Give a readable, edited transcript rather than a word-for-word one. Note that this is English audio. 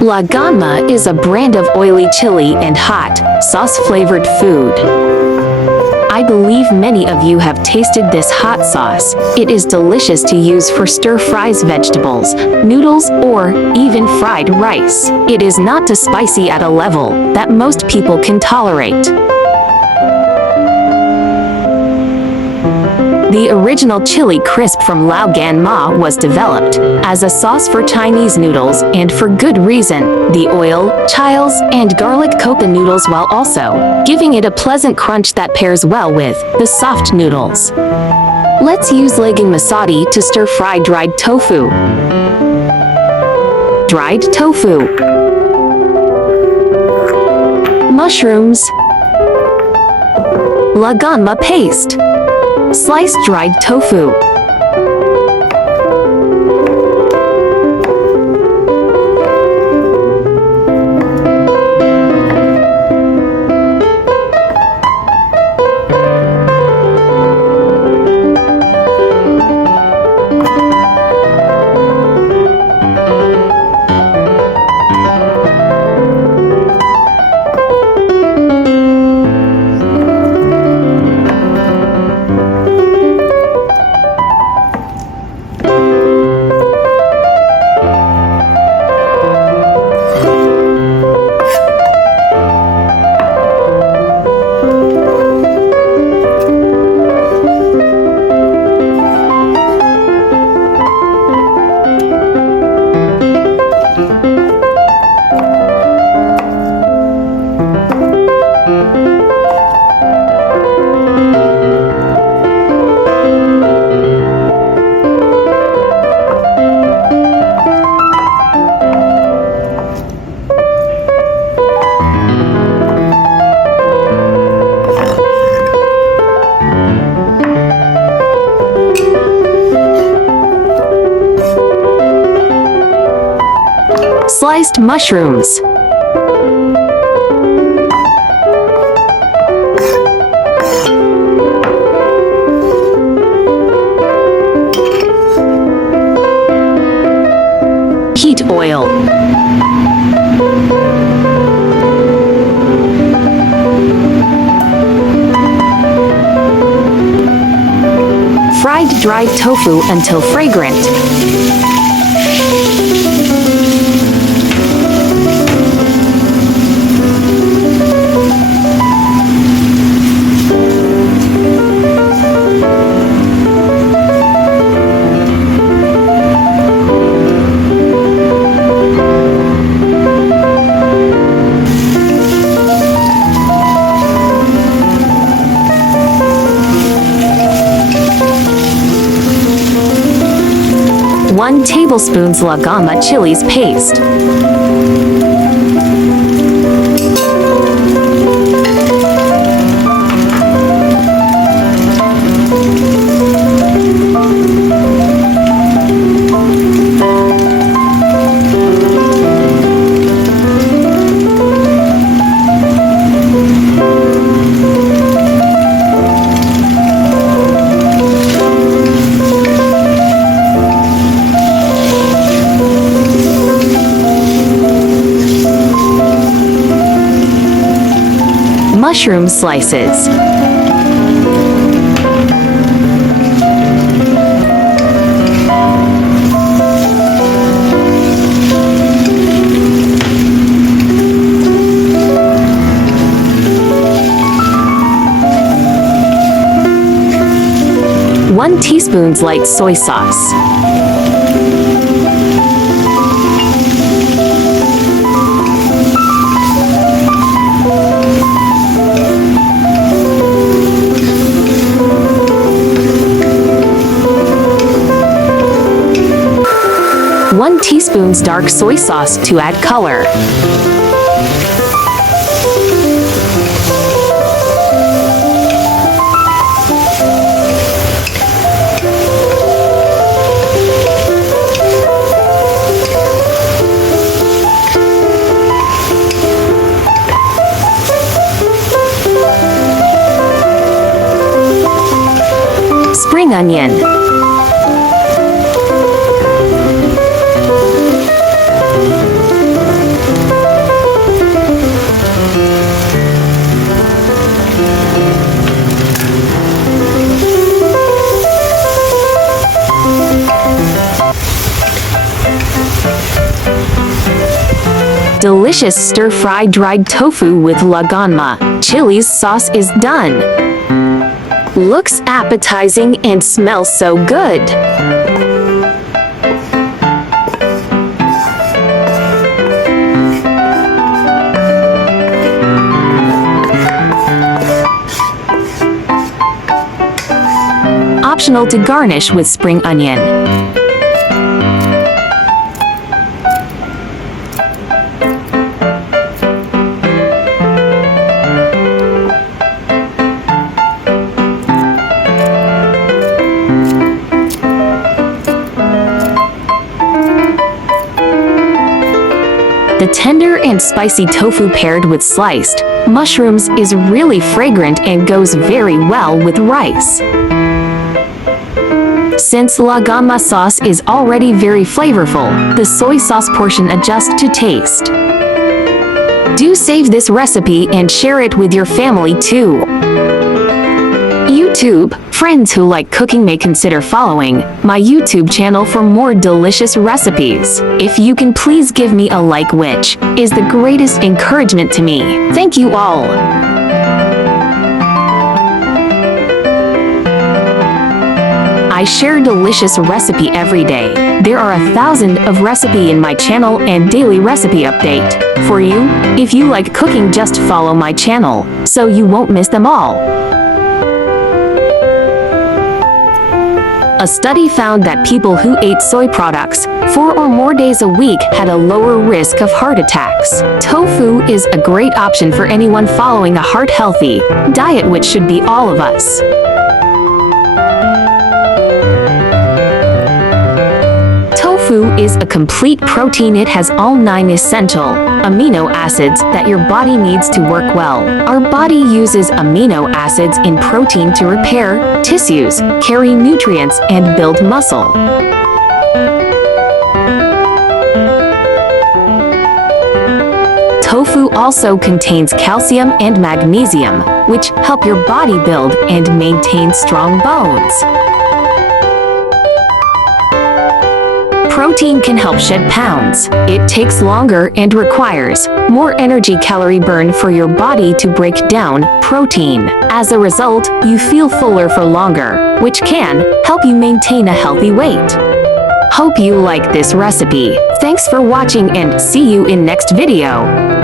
LaoGanMa is a brand of oily chili and hot, sauce-flavored food. I believe many of you have tasted this hot sauce. It is delicious to use for stir-fries vegetables, noodles, or even fried rice. It is not too spicy at a level that most people can tolerate. The original chili crisp from LaoGanMa was developed as a sauce for Chinese noodles, and for good reason. The oil, chiles, and garlic coat the noodles while also giving it a pleasant crunch that pairs well with the soft noodles. Let's use LaoGanMa to stir-fry dried tofu. Dried tofu. Mushrooms. LaoGanMa paste. Sliced dried tofu. Sliced mushrooms. Heat oil. Fried dried tofu until fragrant. One tablespoon LaoGanMa chilies paste. Mushroom slices. One teaspoon light soy sauce. One teaspoon dark soy sauce to add color. Spring onion. Delicious stir-fried dried tofu with LaoGanMa chilies sauce is done. Looks appetizing and smells so good. Optional to garnish with spring onion. The tender and spicy tofu paired with sliced mushrooms is really fragrant and goes very well with rice. Since LaoGanMa sauce is already very flavorful, the soy sauce portion adjusts to taste. Do save this recipe and share it with your family too. YouTube, friends who like cooking may consider following my YouTube channel for more delicious recipes. If you can please give me a like, which is the greatest encouragement to me. Thank you all. I share delicious recipe every day. There are 1,000 of recipe in my channel and daily recipe update. For you, if you like cooking, just follow my channel, so you won't miss them all. A study found that people who ate soy products 4 or more days a week had a lower risk of heart attacks. Tofu is a great option for anyone following a heart-healthy diet, which should be all of us. Tofu is a complete protein. It has all 9 essential amino acids that your body needs to work well. Our body uses amino acids in protein to repair tissues, carry nutrients, and build muscle. Tofu also contains calcium and magnesium, which help your body build and maintain strong bones. Protein can help shed pounds. It takes longer and requires more energy calorie burn for your body to break down protein. As a result, you feel fuller for longer, which can help you maintain a healthy weight. Hope you like this recipe. Thanks for watching and see you in next video.